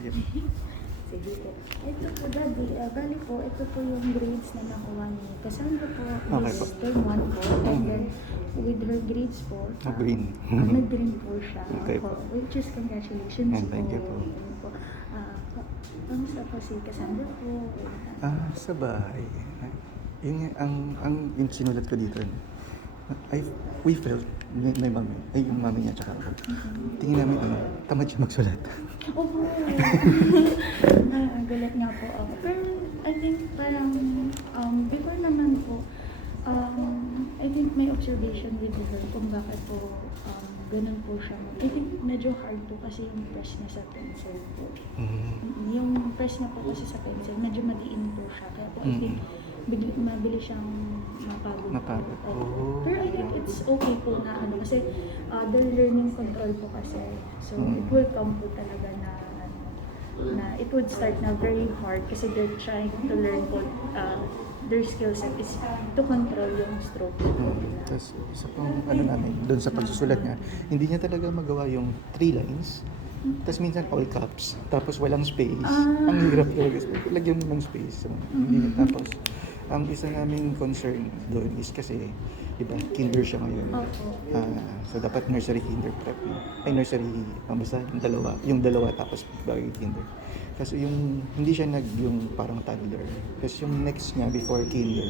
Sige. Sige po. Ito po, Daddy. Bali po, ito po yung grades na nakuha ni Cassandra po. Okay po. Term 1 po. And then, with her grades po, Green. nag-green po siya. Okay po. Which is congratulations And thank you po. Yun po. Kamusta po si Cassandra po? Sa bahay. Yun yung sinulat ko dito. We felt, may mami, yung mami niya tsaka ako. Tingin namin, tamad siya magsulat. Opo. Gulat nga po ako. Pero I think parang before naman po, I think may observation with her kung bakit po ganun po siya. I think medyo hard po kasi yung press niya sa pencil po. Yung press niya po kasi sa pencil, medyo madiin po siya. Kaya po I think mabilis siyang mapagod. Pero I think it's okay po na kasi the learning control po kasi. So it will come po talaga na it would start na very hard kasi they're trying to learn po their skill set is to control yung strokes. Tapos isa pang namin, doon sa pagsusulat niya, hindi niya talaga magawa yung 3 lines. Tapos minsan all caps, tapos walang space. Ang hirap talaga. Lagyan mo ng space. Hindi. Tapos, ang isa naming concern doon is kasi, diba, kinder siya ngayon. So dapat nursery kinder prep mo. Ay nursery, basta yung dalawa tapos bago kinder. Kasi yung, hindi siya yung parang toddler. Kasi yung next niya before kinder,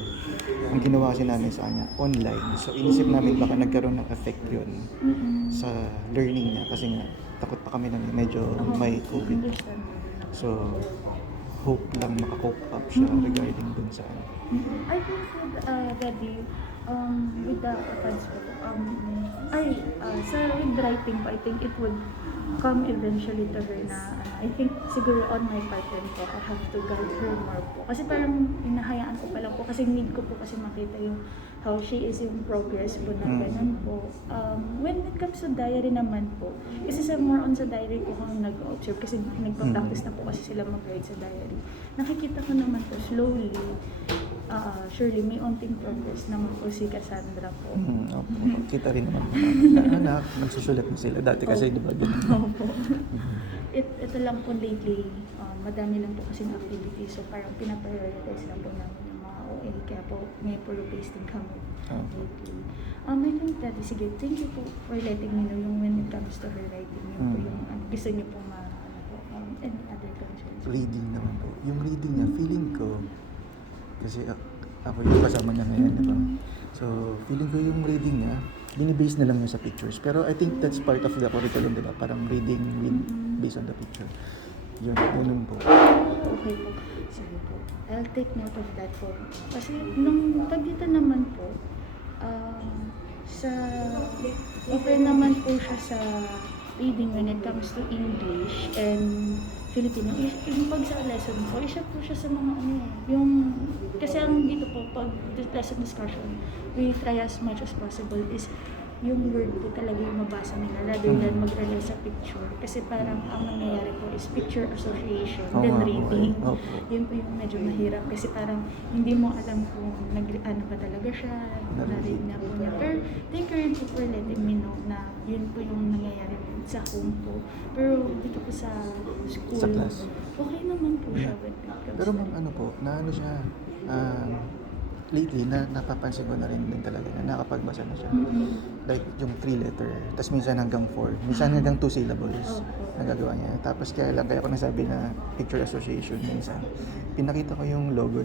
ang ginawa kasi namin sa kanya, online. So inisip namin baka nagkaroon ng effect yun sa learning niya. Kasi nga, takot pa kami na medyo may COVID. So, hope lang makakope up siya regarding dun sa ano. I think with Daddy, with the offense po, with writing po, I think it would come eventually to her na I think siguro on my part din po, I have to guide her more po. Kasi parang hinahayaan ko pa lang po kasi need ko po kasi makita yung how she is yung progress po na ganun po. When it comes to diary naman po, kasi more on sa diary po kung nag-observe kasi nagpa-practice na po kasi sila mag-write sa diary. Nakikita ko naman po slowly, surely may onting progress naman po si Cassandra po. Kita rin naman po na anak, nagsusulat na sila dati kasi di ba din. Opo. Ito lang po lately, madami lang po kasi activity so parang pinaprioritize lang po namin yung mga OA kaya po may puro pasting kami lately. I think that sige, thank you po for letting me know yung when it comes to her writing yun po yung gusto niyo po any other concerns. Reading naman po. Yung reading niya, feeling ko kasi ako yung kasama niya ngayon, di ba? So, feeling ko yung reading niya, binibase na lang niya sa pictures. Pero I think that's part of the curriculum, di ba? Parang reading with based on the picture. Yun po. Okay po. Sige po. I'll take note of that po. Kasi nung pagitan naman po, okay naman po siya sa reading when it comes to English and Filipino. Yung pag sa lesson po, isa po siya sa mga yung, kasi ang dito po, pag lesson discussion, we try as much as possible is yung word po talaga yung mabasa nila rather than mag-rely sa picture. Kasi parang ang nangyayari po is picture association, then reading. Yun po yung medyo mahirap kasi parang hindi mo alam kung ano ba talaga siya, na-read na po niya. Pero thank you rin po for letting me know na yun po yung nangyayari sa home po. Pero dito po sa school, sa class, okay naman po siya with it. Pero ma'am, siya, lately, napapansin ko na rin din talaga na nakapagbasa na siya. Like, yung 3-letter, tapos minsan hanggang 4, minsan hanggang 2 syllables nagagawa niya. Tapos kaya ako nasabi na picture association minsan. Pinakita ko yung logo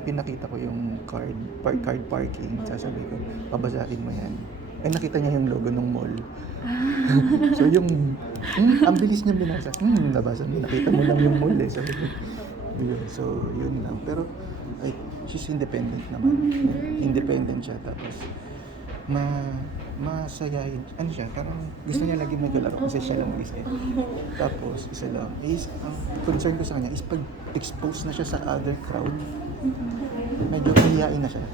pinakita ko yung card parking. Sasabi ko, babasahin mo yan. Ay, nakita niya yung logo ng mall. So yung, ang bilis niya binasa. Nabasa mo, nakita mo lang yung mall Sabi ko, so yun lang. Pero, she's independent naman. Independent siya. Tapos, masayahin. Ano siya? Parang gusto niya lagi maglalaro kasi siya lang isa. Tapos, isa lang. Ang concern ko sa kanya is pag expose na siya sa other crowd, medyo mahihain na siya.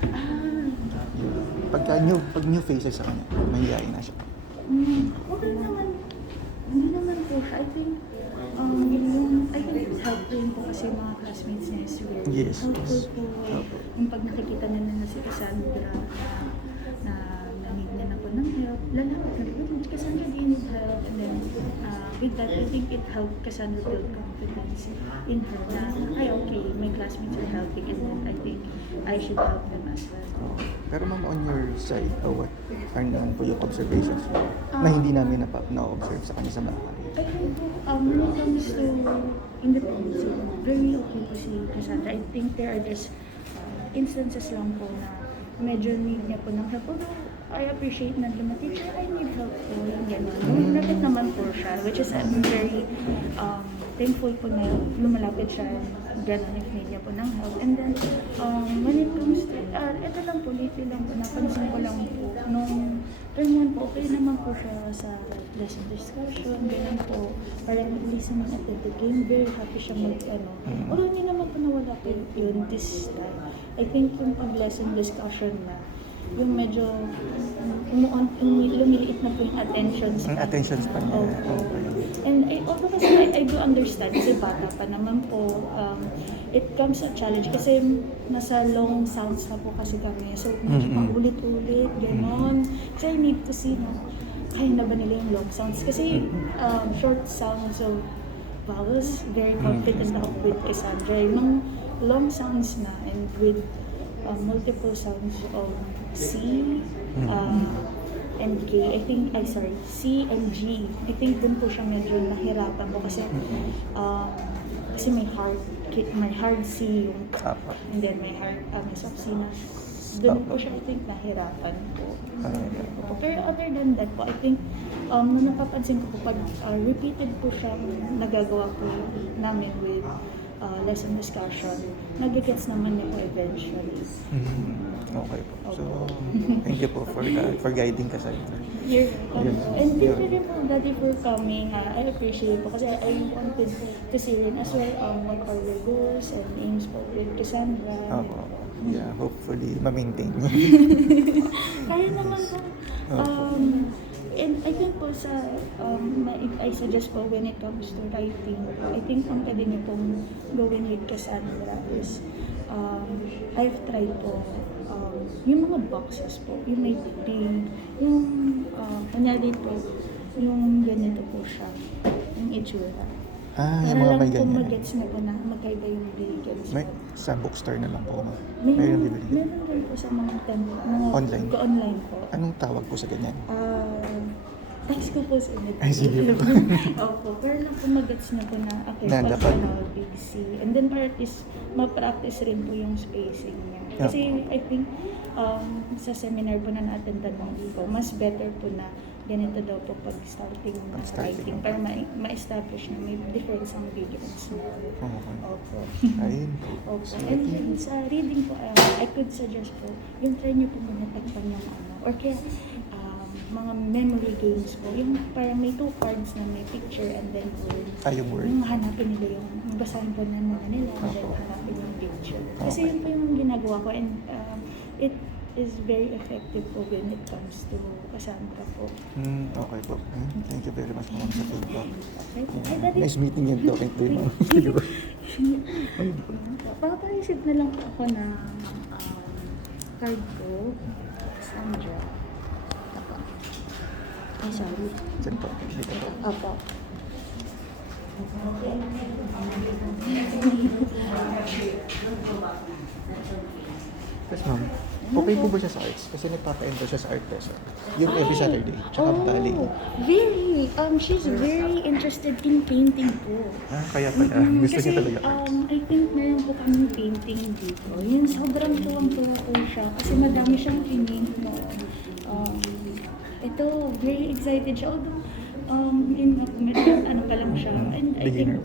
Pag new faces sa kanya, mahihain na siya. Okay naman. Hindi naman po siya. I think it's helpful po kasi mga classmates niya is very helpful po. Yung pag nakikita nila na si Cassandra na need niya na po ng help, lalapit na rin, Cassandra, do you need help? And then, with that, I think it helped Cassandra build confidence in her na, ay okay, my classmates are helping and then I think I should help them as well. Pero ma'am, on your side, what are naman po yung observations mo na hindi namin na-observe sa kanya sa bahay? I think when it comes to independence, very okay po si Cassandra. I think there are just instances lang po na medyo need niya po ng help. Although I appreciate na teacher, I need help po, yung gano'n. Lumapit naman po siya, which is I'm very thankful po na lumalapit siya, gano'n if need niya po ng help. And then, when it comes to, ito lang po, lately lang po, napansin ko lang po, nung term 1 po, okay naman po siya sa lesson discussion, gano'n po, parang listening at the game, very happy siya although hindi naman po nawala po yun this time. I think yung pag-lesson discussion na, yung medyo lumiliit na po yung attention span. Ang attention span niya. And although kasi I do understand kasi bata pa naman po, it comes a challenge kasi nasa long sounds na po kasi kami. So medyo paulit-ulit, gano'n. So I need to see na kaya na ba nila yung long sounds. Kasi short sounds of vowels, very confident ako with Cassandra. Yung long sounds na and with multiple sounds of C and K. C and G. I think dun po siya medyo nahirapan po kasi may hard C yung and then may soft C na. Dun po siya I think nahirapan po. Pero other than that po, I think nung napapansin ko po pag repeated po siya nagagawa po namin with lesson discussion, nag-gets naman niya po eventually. Okay po. So, thank you po for guiding Cassandra. You're welcome. And thank you rin po, Daddy, for coming. I appreciate po kasi I wanted to see rin as well what are your goals and aims po with Cassandra. Yeah, hopefully ma-maintain niya. Kaya naman po. And I think po if I suggest po when it comes to writing, I think ang pwede niyo pong gawin with Cassandra is I've tried po yung mga boxes po, yung may yung kunyari po, yung ganito po siya, yung itsura. Yung mga may ganyan. Para lang po mag-gets na po na magkaiba yung bigyan. Sa bookstore na lang po. Meron din po sa mga online. Online po. Anong tawag po sa ganyan? Text ko po sa inyo. Ay, sige po. Opo, pero lang po mag-gets na po na okay, dapat. big C. And then para at least ma-practice rin po yung spacing niya. Kasi I think sa seminar po na na-attendan ng ko, mas better po na ganito daw po pag starting ng writing para ma-establish na may difference ang bigans. Opo. Ayun po. Opo. And then sa reading po, I could suggest po, yung try niyo po muna tagpan yung or kaya mga memory games po. Yung parang may 2 cards na may picture and then word. Yung word. Yung hanapin nila yung basahin po na muna nila and then hanapin yung picture. Kasi yun po yung ginagawa ko and it is very effective po when it comes to Cassandra po. Okay po. Thank you very much po sa feedback. Okay. Nice meeting you talking to you. Papareceive na lang po ako ng card ko. Cassandra. Ay, sorry. Saan po? Dito po. Opo. Yes, ma'am. Okay po ba siya sa arts? Kasi nagpapa-enter siya sa art lesson. Yung every Saturday. Tsaka ballet. Very. She's very interested in painting po. Kaya pala. Gusto Kasi, niya talaga arts. I think meron po kaming painting dito. Yun, sobrang tuwang-tuwa po siya. Kasi madami siyang pinint mo. Ito, very excited siya. Although, ano pa lang siya. And I think,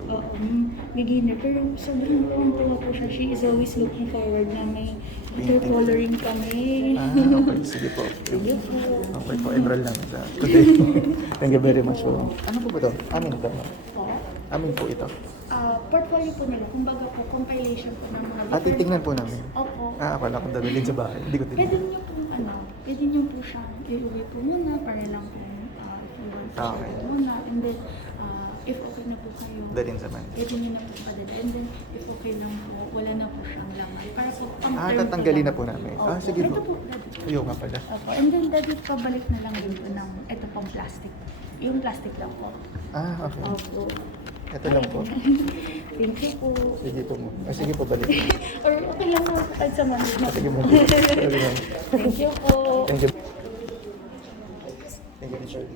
beginner. Pero sobrang tuwang-tuwa po siya. She is always looking forward na may watercoloring kami. Okay. Sige po. Sige po. Okay po. Enroll namin sa today. Thank you very much po. Ano po ba ito? Amin ito. Amin po ito. Portfolio po nila. Kumbaga po, compilation po ng mga Titignan po namin. Opo. Akala ko dadalhin sa bahay. Hindi ko Pwede tignan. niyo po, pwede niyo po siya iuwi po muna para lang po, if you want to Okay. share muna. And then, if okay na po kayo, Dalhin sa bahay. pwede niyo na po padala. And then, if okay lang po, wala na po siyang laman. Para po, pang-term Tatanggalin po na po namin. Opo. Sige po. Ito po, daddy. Ayaw nga pala. Opo. And then, daddy, pabalik na lang din po ng, ito pang plastic. Yung plastic lang po. Ah, okay. Opo. Ito lang po. Thank you po. Sige po mo. Sige po, balik. Or okay lang na kahit sa Manila. Sige mo. Sige mo. Thank you po. Thank you. Thank you, Richard.